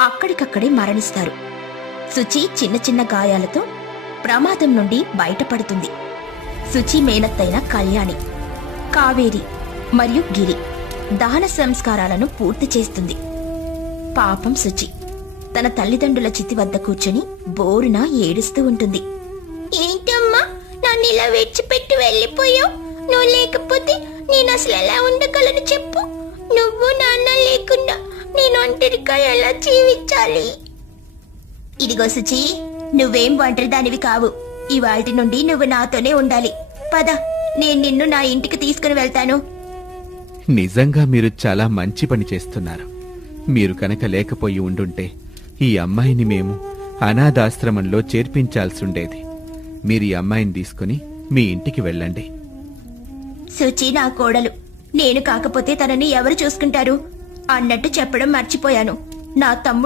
అక్కడికక్కడే మరణిస్తారు. శుచి చిన్న చిన్న గాయాలతో ప్రమాదం నుండి బయటపడుతుంది. శుచి మేనత్తైన కళ్యాణి, కావేరి మరియు గిరి దహన సంస్కారాలను పూర్తి చేస్తుంది. పాపం శుచి తన తల్లిదండ్రుల చితి వద్ద కూర్చొని బోరున ఏడుస్తూ ఉంటుంది. ఏంటమ్మా నన్ను ఇలా విడిచిపెట్టి వెళ్ళిపోయావు? నువ్వు లేకపోతే నేను అసలు ఎలా ఉండగలను చెప్పు? నువ్వు నాన్న లేకుండా నేను ఒంటరిగా ఎలా జీవించాలి? ఇదిగో శుచి, నువ్వేం ఒంటరి దానివి కావు. ఇవాల్టి నుండి నువ్వు నాతోనే ఉండాలి. పద, నేను నిన్ను నా ఇంటికి తీసుకుని వెళ్తాను. నిజంగా మీరు చాలా మంచి పని చేస్తున్నారు. మీరు కనుక లేకపోయి ఉండుంటే ఈ అమ్మాయిని మేము అనాథాశ్రమంలో చేర్పించాల్సుండేది. మీరు ఈ అమ్మాయిని తీసుకుని మీ ఇంటికి వెళ్ళండి. శుచి నా కోడలు, నేను కాకపోతే తనని ఎవరు చూసుకుంటారు అన్నట్టు చెప్పడం మర్చిపోయాను. నా తమ్ముడు